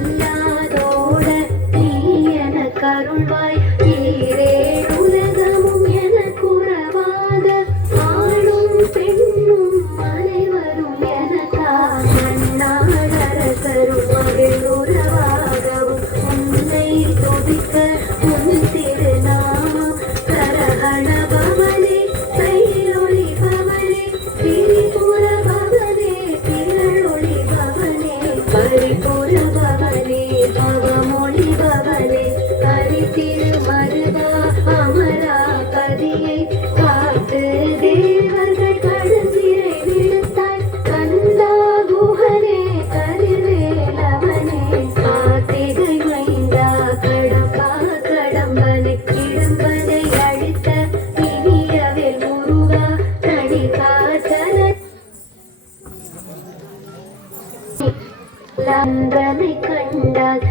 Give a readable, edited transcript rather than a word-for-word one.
இல்லாதோட நீ எனக்கு அருள்வாய் ஈரே உலகமும் எனக்கு உறவாக ஆணும் பெண்ணும் அனைவரும் எனக்காக நாடரசரும் மகள் உறவாகவும் உன்னை துதிக்க உன் திருநாமம் கரஹண பவனே கையொளி பவனே திரிபுர பவனே திரளொளி பவனே பரிபுர பவனே பவமொழி பவனே கரிதிரு மருதா அமராபதியை காத்து தேவர்கள் கடுசிறை விடுத்தாய் கந்தா குஹனே கரிவேலவனே கார்த்திகை மைந்தா கடம்பா கடம்பனை கிடம்பனை அழித்த இனியவில் முருகா தடிகாச்சல லந்தனை கண்டால்